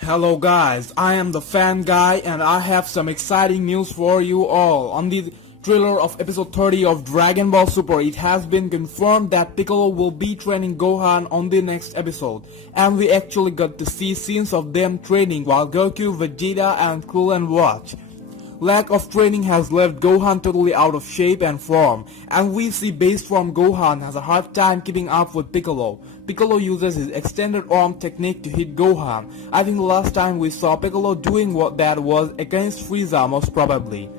Hello guys, I am the fan guy and I have some exciting news for you all. On the trailer of episode 30 of Dragon Ball Super, it has been confirmed that Piccolo will be training Gohan on the next episode. And we actually got to see scenes of them training while Goku, Vegeta and Krillin watch. Lack of training has left Gohan totally out of shape and form, and we see base form Gohan has a hard time keeping up with Piccolo. Piccolo uses his extended arm technique to hit Gohan. I think the last time we saw Piccolo doing that was against Frieza most probably.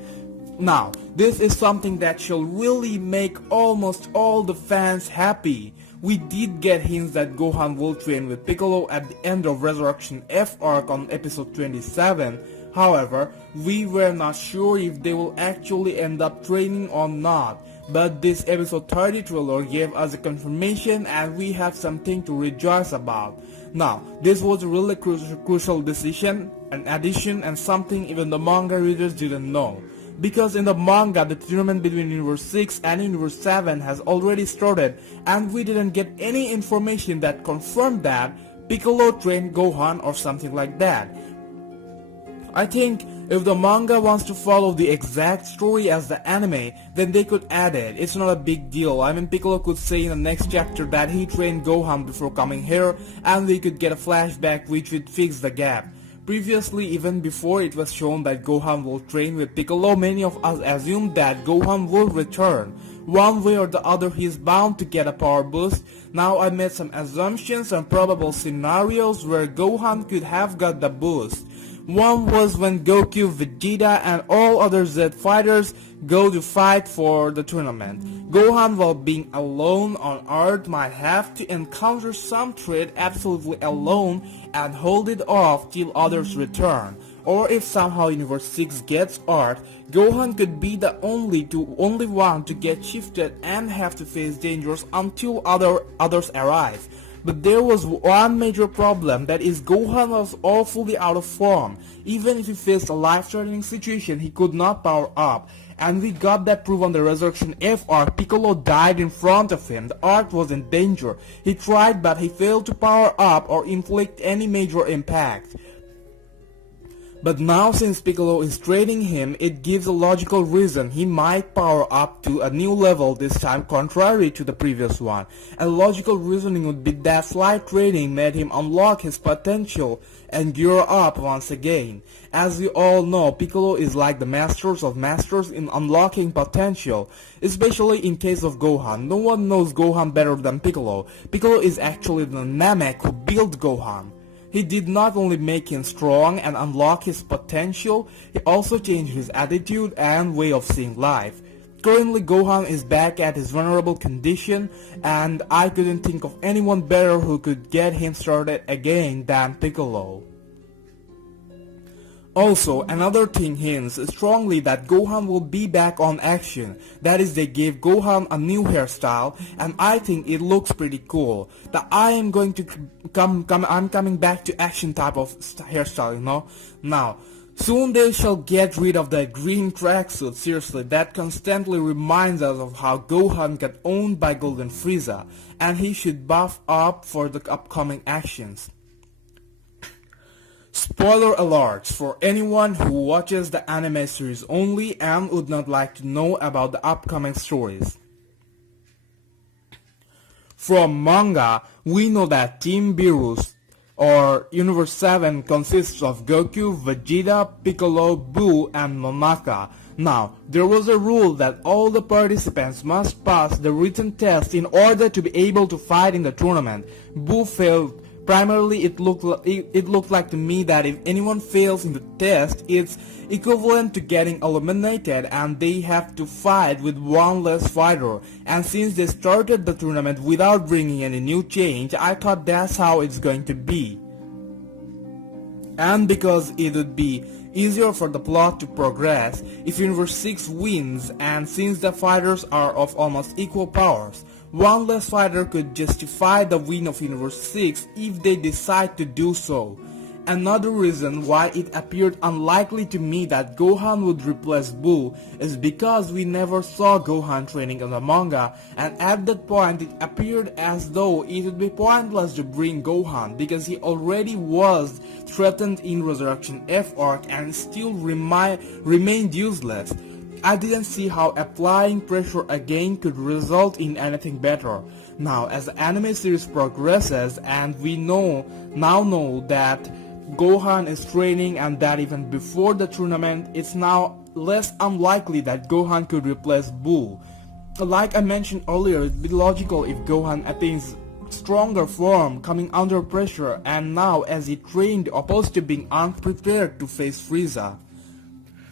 Now, this is something that shall really make almost all the fans happy. We did get hints that Gohan will train with Piccolo at the end of Resurrection F arc on episode 27. However, we were not sure if they will actually end up training or not, but this episode 30 trailer gave us a confirmation and we have something to rejoice about. Now, this was a really crucial decision, an addition and something even the manga readers didn't know. Because in the manga, the tournament between Universe 6 and Universe 7 has already started and we didn't get any information that confirmed that Piccolo trained Gohan or something like that. I think if the manga wants to follow the exact story as the anime, then they could add it. It's not a big deal. I mean, Piccolo could say in the next chapter that he trained Gohan before coming here, and we could get a flashback which would fix the gap. Previously, even before it was shown that Gohan will train with Piccolo, many of us assumed that Gohan will return. One way or the other, he is bound to get a power boost. Now I made some assumptions and probable scenarios where Gohan could have got the boost. One was when Goku, Vegeta and all other Z fighters go to fight for the tournament. Gohan, while being alone on Earth, might have to encounter some threat absolutely alone and hold it off till others return. Or if somehow Universe 6 gets Earth, Gohan could be the only one to get shifted and have to face dangers until others arrive. But there was one major problem, that is Gohan was awfully out of form. Even if he faced a life-threatening situation, he could not power up. And we got that proof on the Resurrection F arc. Piccolo died in front of him. The Earth was in danger. He tried but he failed to power up or inflict any major impact. But now since Piccolo is training him, it gives a logical reason he might power up to a new level this time contrary to the previous one. A logical reasoning would be that slight training made him unlock his potential and gear up once again. As we all know, Piccolo is like the masters of masters in unlocking potential, especially in case of Gohan. No one knows Gohan better than Piccolo. Piccolo is actually the Namek who built Gohan. He did not only make him strong and unlock his potential, he also changed his attitude and way of seeing life. Currently Gohan is back at his vulnerable condition and I couldn't think of anyone better who could get him started again than Piccolo. Also, another thing hints strongly that Gohan will be back on action. That is, they gave Gohan a new hairstyle, and I think it looks pretty cool. I'm coming back to action type of hairstyle, you know. Now, soon they shall get rid of that green tracksuit. Seriously, that constantly reminds us of how Gohan got owned by Golden Frieza, and he should buff up for the upcoming actions. Spoiler alerts for anyone who watches the anime series only and would not like to know about the upcoming stories. From manga, we know that Team Beerus or Universe 7 consists of Goku, Vegeta, Piccolo, Buu and Monaka. Now, there was a rule that all the participants must pass the written test in order to be able to fight in the tournament. Buu failed. Primarily, it looked like to me that if anyone fails in the test, it's equivalent to getting eliminated and they have to fight with one less fighter. And since they started the tournament without bringing any new change, I thought that's how it's going to be. And because it would be easier for the plot to progress if Universe 6 wins, and since the fighters are of almost equal powers, one less fighter could justify the win of Universe 6 if they decide to do so. another reason why it appeared unlikely to me that Gohan would replace Buu is because we never saw Gohan training in the manga, and at that point it appeared as though it would be pointless to bring Gohan because he already was threatened in Resurrection F arc and still remained useless. I didn't see how applying pressure again could result in anything better. Now, as the anime series progresses and we now know that Gohan is training and that even before the tournament, it's now less unlikely that Gohan could replace Buu. Like I mentioned earlier, it'd be logical if Gohan attains stronger form coming under pressure, and now as he trained opposed to being unprepared to face Frieza.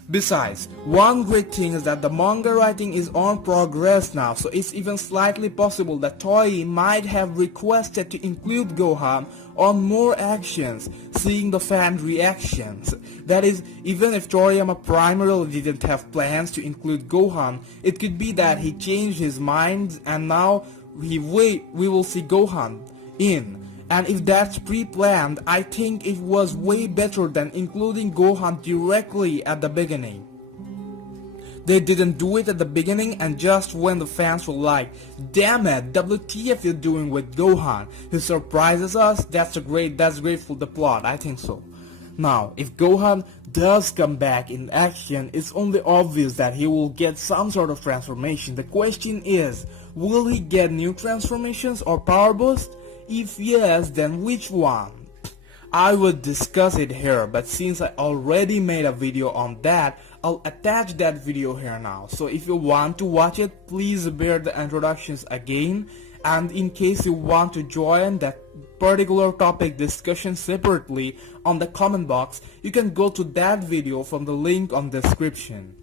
Besides, one great thing is that the manga writing is on progress now, so it's even slightly possible that Toei might have requested to include Gohan on more actions, seeing the fan reactions. That is, even if Toriyama primarily didn't have plans to include Gohan, it could be that he changed his mind and now we will see Gohan in. And if that's pre-planned, I think it was way better than including Gohan directly at the beginning. They didn't do it at the beginning, and just when the fans were like, damn it, WTF you're doing with Gohan? He surprises us, that's great for the plot, I think so. Now, if Gohan does come back in action, it's only obvious that he will get some sort of transformation. The question is, will he get new transformations or power boost? If yes, then which one? I would discuss it here, but since I already made a video on that, I'll attach that video here now. So if you want to watch it, please bear the introductions again, and in case you want to join that particular topic discussion separately on the comment box, you can go to that video from the link on the description.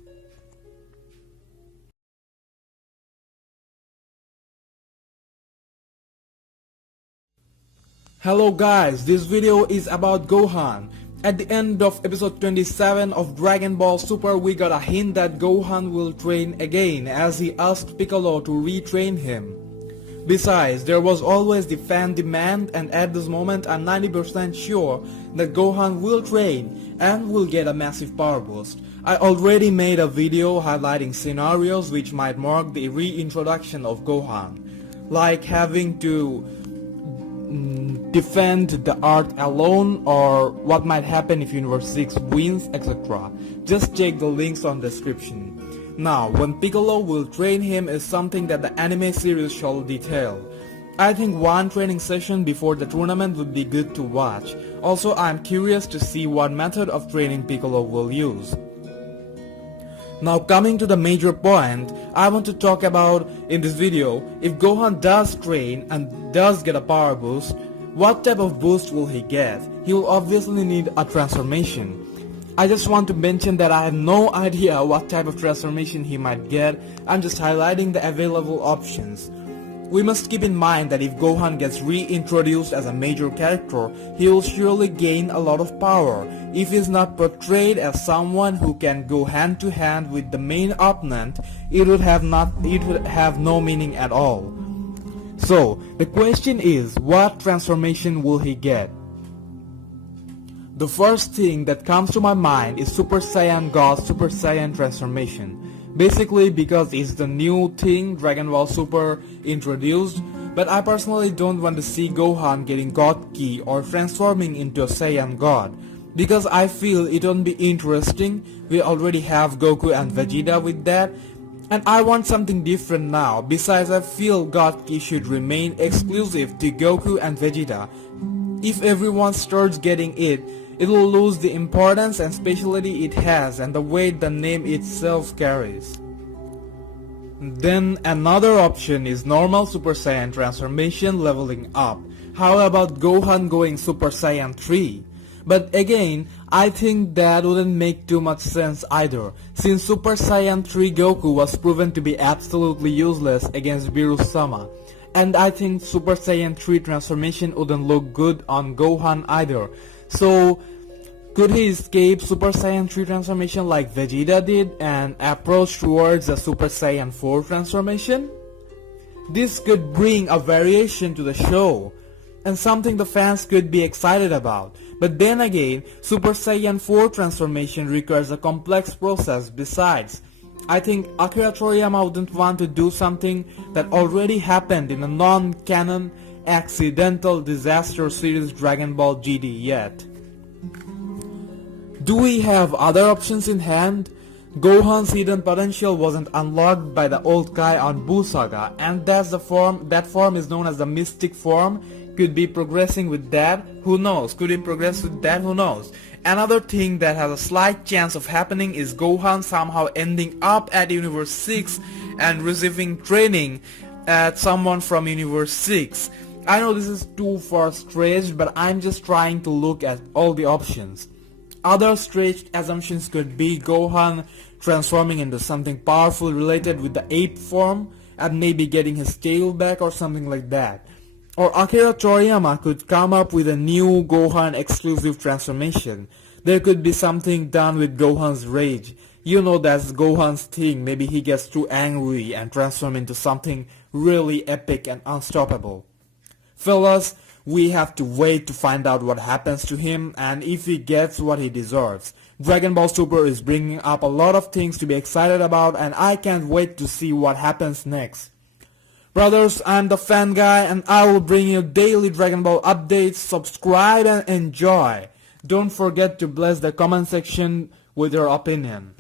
Hello guys, this video is about Gohan. At the end of episode 27 of Dragon Ball Super, we got a hint that Gohan will train again as he asked Piccolo to retrain him. Besides, there was always the fan demand, and at this moment I'm 90% sure that Gohan will train and will get a massive power boost. I already made a video highlighting scenarios which might mark the reintroduction of Gohan, like having to defend the Earth alone, or what might happen if Universe 6 wins, etc. Just check the links on the description. Now, when Piccolo will train him is something that the anime series shall detail. I think one training session before the tournament would be good to watch. Also, I am curious to see what method of training Piccolo will use. Now coming to the major point, I want to talk about in this video, if Gohan does train and does get a power boost, what type of boost will he get? He will obviously need a transformation. I just want to mention that I have no idea what type of transformation he might get. I'm just highlighting the available options. We must keep in mind that if Gohan gets reintroduced as a major character, he will surely gain a lot of power. If he is not portrayed as someone who can go hand to hand with the main opponent, it would have no meaning at all. So, the question is, what transformation will he get? The first thing that comes to my mind is Super Saiyan God Super Saiyan transformation. Basically because it's the new thing Dragon Ball Super introduced, but I personally don't want to see Gohan getting God Ki or transforming into a Saiyan God, because I feel it won't be interesting. We already have Goku and Vegeta with that, and I want something different now. Besides, I feel God Ki should remain exclusive to Goku and Vegeta. If everyone starts getting it, it will lose the importance and specialty it has and the weight the name itself carries. Then another option is normal Super Saiyan transformation leveling up. How about Gohan going Super Saiyan 3? But again, I think that wouldn't make too much sense either, since Super Saiyan 3 Goku was proven to be absolutely useless against Beerus-sama. And I think Super Saiyan 3 transformation wouldn't look good on Gohan either. So, could he escape Super Saiyan 3 transformation like Vegeta did and approach towards a Super Saiyan 4 transformation? This could bring a variation to the show. and something the fans could be excited about. But then again, Super Saiyan 4 transformation requires a complex process besides. I think Akira Toriyama wouldn't want to do something that already happened in a non-canon accidental disaster series Dragon Ball GT yet. Do we have other options in hand? Gohan's hidden potential wasn't unlocked by the old guy on Buu Saga, and that form is known as the mystic form. Could be progressing with that, who knows? Could it progress with that, who knows? Another thing that has a slight chance of happening is Gohan somehow ending up at Universe 6 and receiving training at someone from Universe 6. I know this is too far-stretched, but I'm just trying to look at all the options. Other stretched assumptions could be Gohan transforming into something powerful related with the ape form and maybe getting his tail back or something like that. Or Akira Toriyama could come up with a new Gohan exclusive transformation. There could be something done with Gohan's rage. You know that's Gohan's thing, maybe he gets too angry and transforms into something really epic and unstoppable. Fellas, we have to wait to find out what happens to him and if he gets what he deserves. Dragon Ball Super is bringing up a lot of things to be excited about and I can't wait to see what happens next. Brothers, I'm the Fan Guy and I will bring you daily Dragon Ball updates. Subscribe and enjoy. Don't forget to bless the comment section with your opinion.